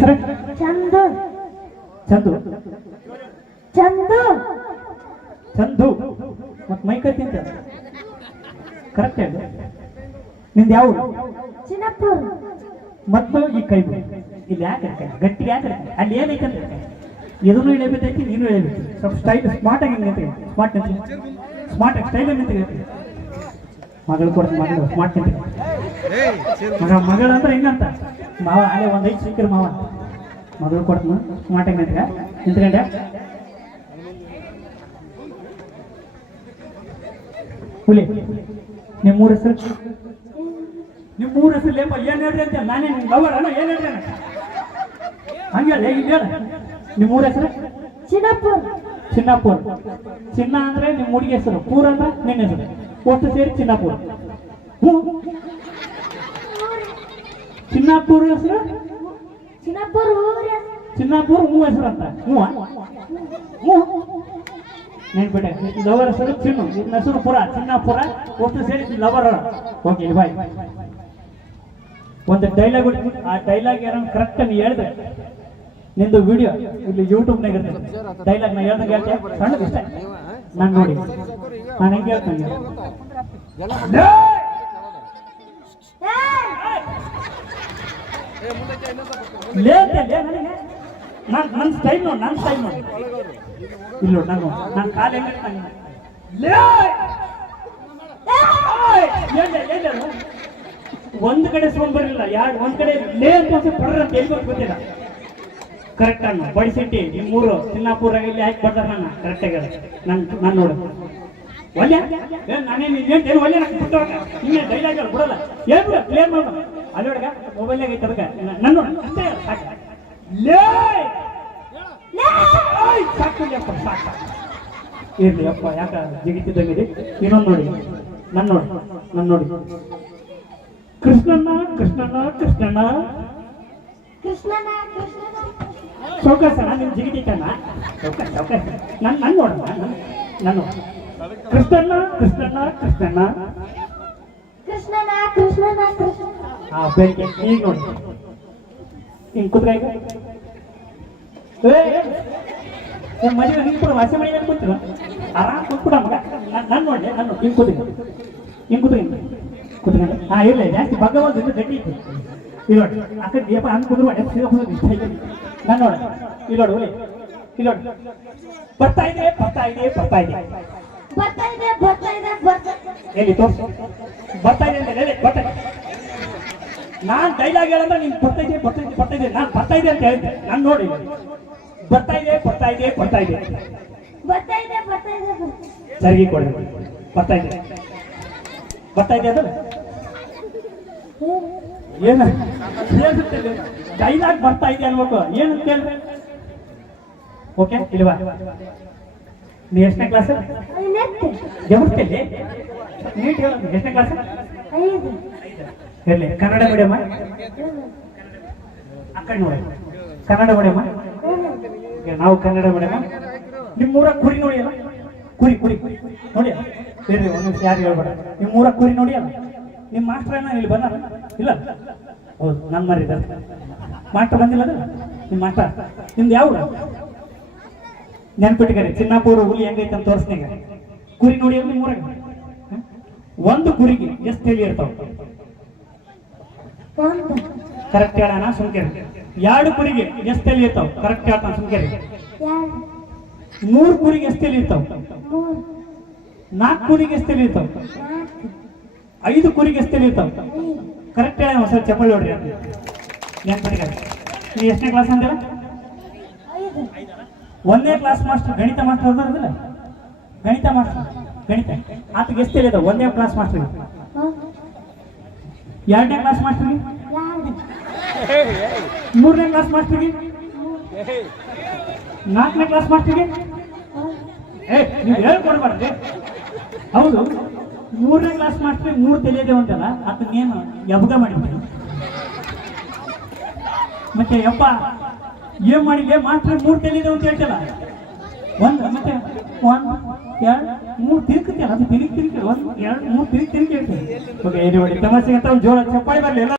ಹೆಸರು ಚಂದು ಚಂದು ಚಂದು ಚಂದು ಮತ್ ಮೈಕತ್ತಿ ಅಂತ ಕರೆಕ್ಟ್ ಹೇಳಿ ನಿಂದ ಯಾವ ಚಿನ್ನಪುರ ಮತ್ತು ಈ ಕೈ ಇಲ್ಲಿ ಯಾಕೆ ಗಟ್ಟಿ ಯಾಕೆ ಅಲ್ಲಿ ಏನೈತೆ ಅಂತ ಇದನ್ನು ಇಳಬೇಕೈತಿ ನೀನು ಇಳಬೇಕು ಸ್ವಲ್ಪ ಸ್ಟೈಲ್ ಸ್ಮಾರ್ಟ್ ಆಗಿ ನಿಂತ ಸ್ಮಾರ್ಟ್ ನಿಂತ ಸ್ಮಾರ್ಟ್ ಆಗಿ ಸ್ಟೈಲ್ ನಿಂತ ಮಗಳು ಕೊಡ್ತೀನಿ ಮಗಳು ಸ್ಮಾರ್ಟ್ ನಿಂತ ಮಗಳು ಅಂದ್ರೆ ಹೆಂಗಂತ ಮಾವ ಅಲ್ಲೇ ಒಂದು 5 ಸಿಕ್ಕಿರ ಮಾವ ಮಗಳು ಕೊಡ್ತೀನಿ ಸ್ಮಾರ್ಟ್ ಆಗಿ ನಿಂತ್ಕೊಂಡೆ ಹುಲಿ ನಿಮ್ಮೂರ ಹೆಸರು ನಿಮ್ಮೂರ ಹೆಸರು ಲೇಪ ಏನ್ ಹೇಳ್ರಿ ಅಂತ ನಾನೇ ನಿಮ್ ಲವರ್ ಅಲ್ಲ ಏನ್ ಹೇಳ್ರಿ ಹಂಗೆ ಹೇಳಿ ಈಗ ಹೇಳ ನಿಮ್ಮೂರ ಹೆಸರು ಚಿನ್ನಪುರ ಚಿನ್ನಾಪುರ ಚಿನ್ನ ಅಂದ್ರೆ ನಿಮ್ಮ ಹುಡುಗಿ ಹೆಸರು ಪೂರ ಅಂದ್ರೆ ನಿನ್ನ ಹೆಸರು ಒಟ್ಟು ಸೇರಿ ಚಿನ್ನಾಪುರ ಹ್ಞೂ ಚಿನ್ನಾಪುರ ಹೆಸರು ಚಿನ್ನಪುರ ಊರ ಚಿನ್ನಾಪುರ ಹ್ಞೂ ಹೆಸರು ಅಂತ ಹ್ಞೂ ಹ್ಞೂ ನೆನ್ಬಿಟ್ಟೆ ಲವರ್ ಹೆಸರು ಚಿನ್ನು ನಿನ್ನ ಹೆಸರು ಪುರ ಚಿನ್ನಾಪುರ ಒಟ್ಟು ಸೇರಿ ಲವರ್ ಓಕೆ ಬಾಯ್ ಒಂದು ಡೈಲಾಗ್ ಆ ಡೈಲಾಗ್ ಯಾರು ಕರೆಕ್ಟ್ ನೀ ಹೇಳಿದ್ರೆ ನಿಂದು ವಿಡಿಯೋ ಇಲ್ಲಿ ಯೂಟ್ಯೂಬ್ನಾಗ ಇರ್ತದೆ ಡೈಲಾಗ್ ನಾ ಹೇಳ್ದಂಗೆ ಹೇಳ್ತೆ ಸಣ್ಣದು ಇಷ್ಟ ನಾನು ನೋಡಿ ನಾನು ಹೆಂಗೆ ಹೇಳ್ತೇನೆ ನನ್ನ ಸ್ಟೈಲ್ ನೋಡಿ ನನ್ನ ಸ್ಟೈಲ್ ನೋಡಿ ಇಲ್ಲ ನಾನು ಕಾಲು ಹೆಂಗೆ ಒಂದು ಕಡೆ ಸೋಮ್ ಬರಲಿಲ್ಲ ಯಾರು ಒಂದ್ ಕಡೆ ಲೇ ಅಂತ ಪಡ್ರ ಅಂತ ಎಲ್ಲಿ ಗೊತ್ತಿಲ್ಲ ಕರೆಕ್ಟ್ ಅನ್ನ ಬಡಿಸಿಟ್ಟಿ ನಿಮ್ಮೂರು ಚಿನ್ನಾಪುರ ಇಲ್ಲಿ ಹಾಕಿ ಬರ್ತಾರ ನನ್ನ ಕರೆಕ್ಟ್ ಆಗಿ ನಾನು ನೋಡು ಒಳ್ಳೆ ನಾನೇನು ಏನು ಒಳ್ಳೆ ನಂಗೆ ಬಿಟ್ಟು ಇನ್ನೇ ಡೈಲಾಗ್ ಬಿಡಲ್ಲ ಏನ್ ಬಿಡ ಕ್ಲಿಯರ್ ಮಾಡ ಅಲ್ಲೊಳಗ ಮೊಬೈಲ್ನಾಗ ಐತೆ ಅದಕ್ಕೆ ನನ್ನ ನೋಡ ಅಷ್ಟೇ ಸಾಕು ಲೇ ಸಾಕು ಸಾಕು ಇರ್ಲಿ ಅಪ್ಪ ಯಾಕ ಜಿಗಿತಿದ್ದಂಗಿದೆ ಇನ್ನೊಂದು ನೋಡಿ ನನ್ನ ನೋಡಿ ಕೃಷ್ಣಣ್ಣ ಕೃಷ್ಣಣ್ಣ ಕೃಷ್ಣಣ್ಣ ಕೃಷ್ಣನ ಚೌಕಾಸನ ನಿಮ್ ಜಿಗಿಟಿಕಣ್ಣ ಚೌಕಾಸ ನನ್ನ ನೋಡಮ್ಮ ನಾನು ಕೃಷ್ಣಣ್ಣ ಕೃಷ್ಣಣ್ಣ ಕೃಷ್ಣಣ್ಣ ಕೃಷ್ಣನ ಕೃಷ್ಣನ ಕೃಷ್ಣ ಹಾ ಬೆಳಿಗ್ಗೆ ಈಗ ನೋಡಿ ಹಿಂಗ್ ಕುತ್ರ ಈಗ ಮದುವೆ ನಿಂತ್ಬಿಡ ವಾಸೆ ಮನೆ ಮೇಲೆ ಕೂತಿರ ಆರಾಮ್ ಕೂತ್ಬಿಡ ಮಗ ನಾನು ನೋಡ್ದೆ ನಾನು ಹಿಂಗ್ ಕೂತ್ಕೊಂಡು ಹಾ ಇಲ್ಲ ಜಾಸ್ತಿ ಭಗವಂತ ಗಟ್ಟಿ ಇತ್ತು ಇಲ್ಲೋಡಿ ಆ ಕಡೆ ದೀಪ ಹಂಗೆ ಕುದ್ರು ನಾನು ನೋಡ ಇಲ್ಲೋಡು ಇಲ್ಲೋಡು ಬರ್ತಾ ಇದೆ ಎಲ್ಲಿ ತೋರ್ಸು ಬರ್ತಾ ಇದೆ ಅಂತ ಹೇಳಿ ಬರ್ತಾ ನಾನ್ ಡೈಲಾಗ್ ಹೇಳಂದ್ರೆ ನೀನ್ ಬರ್ತಾ ಇದೆ ನಾನು ಬರ್ತಾ ಇದೆ ಅಂತ ಹೇಳಿದ್ದೆ ನಾನು ನೋಡಿ ಬರ್ತಾ ಇದೆ ಸರಿಗೆ ಕೊಡಿ ಬರ್ತಾ ಇದೆ ಅದು ಏನು ಡೈಲಾಗ್ ಬರ್ತಾ ಇದೆ ಅನ್ಬೇಕು ಏನು ಕೇಳ್ರಿ ಓಕೆ ಇಲ್ವಾ ನೀ ಎಷ್ಟನೇ ಕ್ಲಾಸ್ ಜಬರ್ತಿಲ್ಲಿ ನೀಟ್ ಹೇಳ ಎಷ್ಟನೇ ಕ್ಲಾಸ್ ಇರ್ಲಿ ಕನ್ನಡ ಮೀಡಿಯಮ್ಮ ಆ ಕಡೆ ನೋಡಿ ಕನ್ನಡ ಮೀಡಿಯಮ್ಮ ನಾವು ಕನ್ನಡ ಮೀಡಿಯಮ್ಮ ನಿಮ್ಮೂರ ಕುರಿ ನೋಡಿ ಅಲ್ಲ ಕುರಿ ನೋಡಿ ಬೇರೆ ಒಂದು ನಿಮಿಷ ಯಾರು ಹೇಳ್ಬೇಡ ನಿಮ್ಮೂರ ಕುರಿ ನೋಡಿ ಅಲ್ಲ ನಿಮ್ಮ ಮಾಸ್ಟರ್ ಏನ ಇಲ್ಲಿ ಬಂದ ಇಲ್ಲ ಹೌದು ನನ್ನ ಮರಿ ಮಾಸ್ಟರ್ ಬಂದಿಲ್ಲ ನಿಮ್ಮ ಮಾಸ್ಟರ್ ನಿಮ್ದು ಯಾವ ನೆನ್ಪಿಟ್ಕರಿ ಚಿನ್ನಾಪುರ ಹುಲಿ ಹೆಂಗೈತೆ ಅಂತ ತೋರಿಸ್ನೀಗ ಕುರಿ ನೋಡಿ ಅಲ್ಲಿ ನಿಮ್ಮೂರಾಗ ಒಂದು ಕುರಿಗೆ ಎಷ್ಟು ತಲೆ ಇರ್ತಾವ ಕರೆಕ್ಟ್ ಹೇಳೋಣ ಸುಮ್ಕೇರಿ 2 ಕುರಿಗೆ ಎಷ್ಟು ತಲೆ ಇರ್ತಾವ ಕರೆಕ್ಟ್ ಹೇಳ್ತಾನ ಸುಮ್ಕೇರಿ 3 ಕುರಿಗೆ ಎಷ್ಟು ತಲೆ ಇರ್ತಾವ 4 ಕುರಿಗೆ ಎಷ್ಟು ತಲೆ ಇರ್ತಾವ 5 ಕುರಿಗೆ ಎಷ್ಟು ತಲೆ ಇರ್ತಾವ ಕರೆಕ್ಟ್ ಹೇಳ ಹೊಸ ಚಪ್ಪಲಿ ನೋಡ್ರಿ ನೆನ್ಪಿಟ್ಕರಿ ನೀವು ಎಷ್ಟನೇ ಕ್ಲಾಸ್ ಅಂದಿಲ್ಲ 1ನೇ ಕ್ಲಾಸ್ ಮಾಸ್ಟರ್ ಗಣಿತ ಮಾಸ್ಟರ್ ಅದಾರದಿಲ್ಲ ಗಣಿತ ಮಾಸ್ಟರ್ ಗಣಿತ ಆತಗೆ ಎಷ್ಟು ಹೇಳಿದ 1ನೇ ಕ್ಲಾಸ್ ಮಾಸ್ಟರ್ಗೆ 2ನೇ ಕ್ಲಾಸ್ ಮಾಸ್ಟರ್ಗೆ 3ನೇ ಕ್ಲಾಸ್ ಮಾಸ್ಟರ್ಗೆ 4ನೇ ಕ್ಲಾಸ್ ಮಾಸ್ಟರ್ಗೆ ನೀವು ಹೇಳ್ಕೊಡ್ಬಾರ್ದು ಹೌದು 3ನೇ ಕ್ಲಾಸ್ ಮಾಸ್ಟರ್ 3 ತಲೆಯದೆ ಉಂಟಲ್ಲ ಅದನ್ನೇನು ಯಬಗ ಮಾಡಿಬಿಟ್ಟು ಮತ್ತೆ ಯಪ್ಪ ಏನ್ ಮಾಡಿದೆ ಮಾಸ್ಟರ್ 3 ತಲೆಯಿದೆ ಅಂತ ಹೇಳ್ತಲ್ಲ ಮತ್ತೆ 1 2 3 ತಿರುಗ್ತೀಯಲ್ಲ ಅದು ತಿರುಗಿ 1 2 3 ತಿರುಗಿ ಹೇಳ್ತೀನಿ ಓಕೆ ಇದು ನೋಡಿ ತಮಾಷೆಗೆ ಅಂತ ಜೋರ ಚಪ್ಪಾಳಿ ಬರಲಿ.